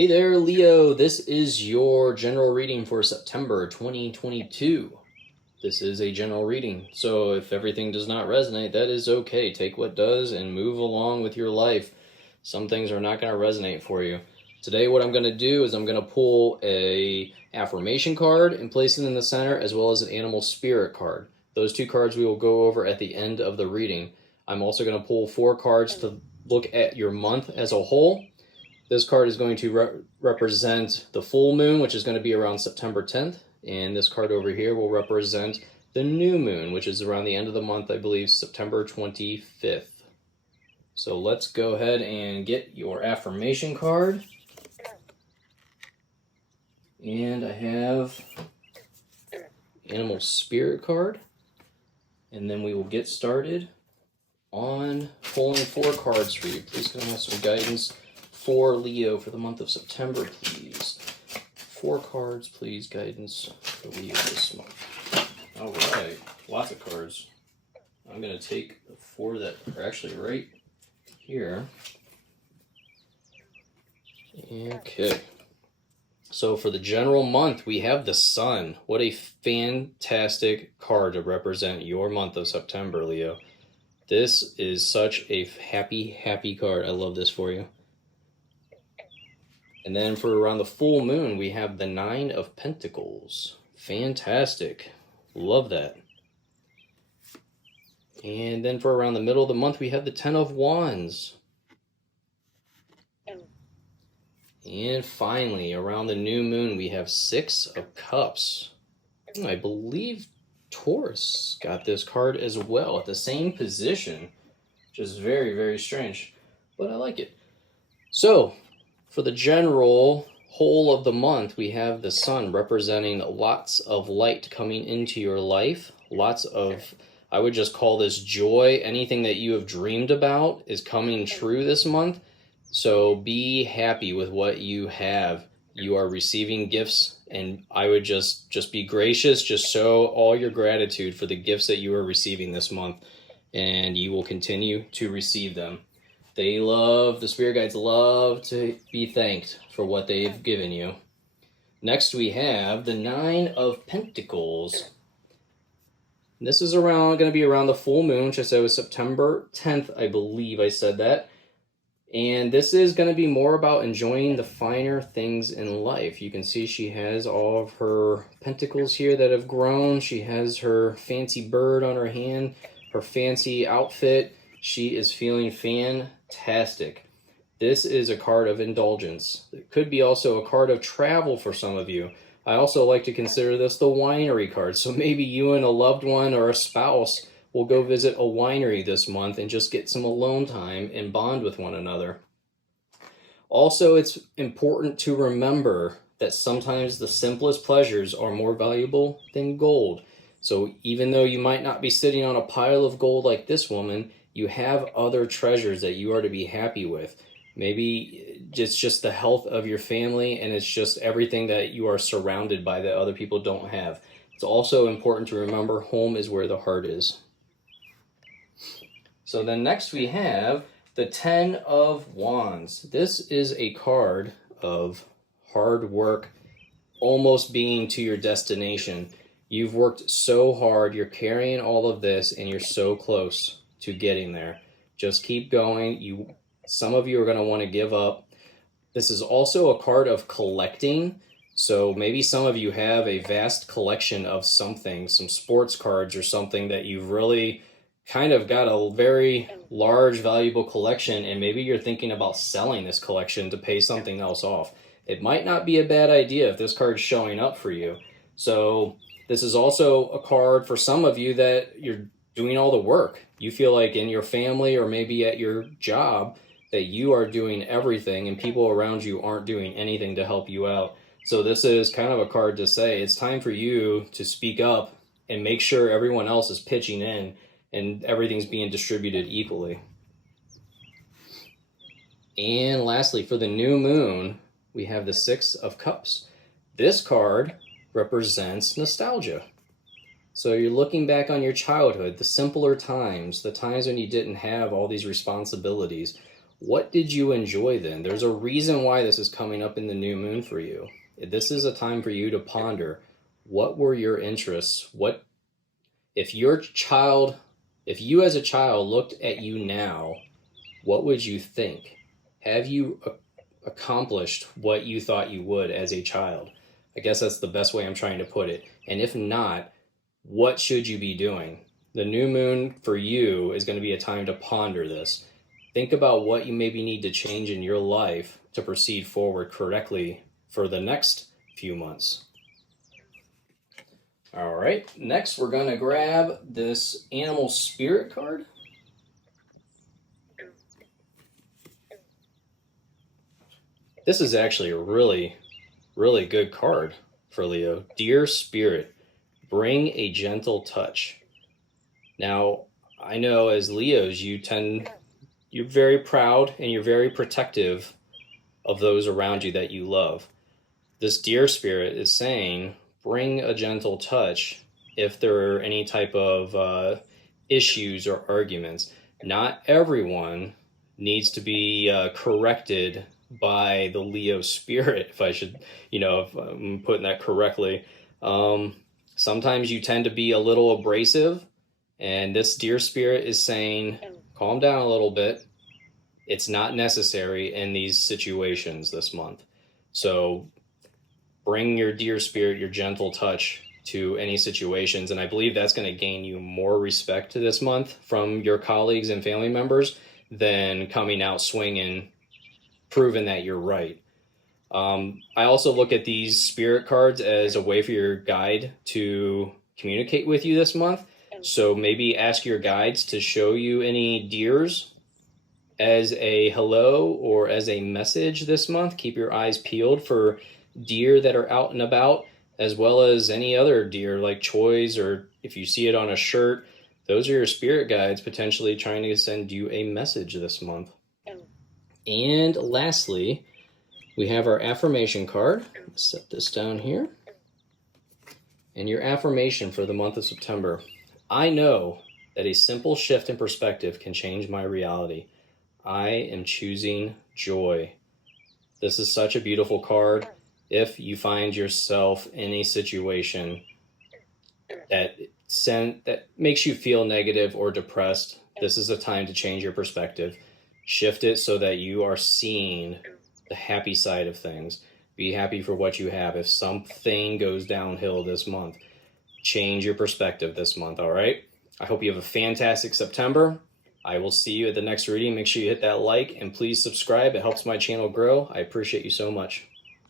Hey there, Leo. This is your general reading for September 2022. This is a general reading, so if everything does not resonate, that is okay. Take what does and move along with your life. Some things are not going to resonate for you. Today what I'm going to do is I'm going to pull a affirmation card and place it in the center, as well as an animal spirit card. Those two cards we will go over at the end of the reading. I'm also going to pull 4 cards to look at your month as a whole. This card is going to represent the full moon, which is going to be around September 10th. And this card over here will represent the new moon, which is around the end of the month, I believe, September 25th. So let's go ahead and get your affirmation card. And I have animal spirit card. And then we will get started on pulling 4 cards for you. Please can I have some guidance for Leo for the month of September, please? 4 cards, please, guidance for Leo this month. All right, lots of cards. I'm going to take the 4 that are actually right here. Okay. So for the general month, we have the Sun. What a fantastic card to represent your month of September, Leo. This is such a happy, happy card. I love this for you. And then for around the full moon, we have the 9 of Pentacles. Fantastic. Love that. And then for around the middle of the month, we have the 10 of Wands. And finally, around the new moon, we have 6 of Cups. I believe Taurus got this card as well at the same position, which is very, very strange, but I like it. So, for the general whole of the month, we have the Sun representing lots of light coming into your life. Lots of, I would just call this joy. Anything that you have dreamed about is coming true this month. So be happy with what you have. You are receiving gifts, and I would just be gracious. Just show all your gratitude for the gifts that you are receiving this month, and you will continue to receive them. The spirit guides love to be thanked for what they've given you. Next we have the 9 of Pentacles. This is going to be around the full moon, which I said was September 10th, I believe I said that. And this is going to be more about enjoying the finer things in life. You can see she has all of her pentacles here that have grown. She has her fancy bird on her hand, her fancy outfit. She is feeling fantastic. This is a card of indulgence. It could be also a card of travel for some of you. I also like to consider this the winery card. So maybe you and a loved one or a spouse will go visit a winery this month and just get some alone time and bond with one another. Also, it's important to remember that sometimes the simplest pleasures are more valuable than gold. So even though you might not be sitting on a pile of gold like this woman, you have other treasures that you are to be happy with. Maybe it's just the health of your family, and it's just everything that you are surrounded by that other people don't have. It's also important to remember home is where the heart is. So then next we have the 10 of Wands. This is a card of hard work, almost being to your destination. You've worked so hard, you're carrying all of this, and you're so close to getting there. Just keep going. Some of you are going to want to give up. This is also a card of collecting. So maybe some of you have a vast collection of something, some sports cards or something that you've really kind of got a very large, valuable collection, and maybe you're thinking about selling this collection to pay something else off. It might not be a bad idea if this card's showing up for you. So this is also a card for some of you that you're doing all the work. You feel like in your family or maybe at your job that you are doing everything and people around you aren't doing anything to help you out. So this is kind of a card to say it's time for you to speak up and make sure everyone else is pitching in and everything's being distributed equally. And lastly, for the new moon, we have the 6 of Cups. This card represents nostalgia. So you're looking back on your childhood, the simpler times, the times when you didn't have all these responsibilities. What did you enjoy then? There's a reason why this is coming up in the new moon for you. This is a time for you to ponder. What were your interests? What if you as a child looked at you now, what would you think? Have you accomplished what you thought you would as a child? I guess that's the best way I'm trying to put it. And if not, what should you be doing? The new moon for you is going to be a time to ponder this. Think about what you maybe need to change in your life to proceed forward correctly for the next few months. All right, next we're going to grab this animal spirit card. This is actually a really, really good card for Leo. Dear Spirit, bring a gentle touch. Now, I know as Leos, you're very proud and you're very protective of those around you that you love. This dear spirit is saying, bring a gentle touch if there are any type of issues or arguments. Not everyone needs to be corrected by the Leo spirit, if I should, if I'm putting that correctly. Sometimes you tend to be a little abrasive, and this dear spirit is saying, calm down a little bit. It's not necessary in these situations this month. So bring your dear spirit, your gentle touch to any situations. And I believe that's going to gain you more respect this month from your colleagues and family members than coming out swinging, proving that you're right. I also look at these spirit cards as a way for your guide to communicate with you this month. So maybe ask your guides to show you any deers as a hello or as a message this month. Keep your eyes peeled for deer that are out and about, as well as any other deer like choi's, or if you see it on a shirt, those are your spirit guides potentially trying to send you a message this month. And lastly, we have our affirmation card. Let's set this down here. And your affirmation for the month of September. I know that a simple shift in perspective can change my reality. I am choosing joy. This is such a beautiful card. If you find yourself in a situation that makes you feel negative or depressed, this is a time to change your perspective. Shift it so that you are seeing the happy side of things. Be happy for what you have. If something goes downhill this month, change your perspective this month, all right? I hope you have a fantastic September. I will see you at the next reading. Make sure you hit that like and please subscribe. It helps my channel grow. I appreciate you so much.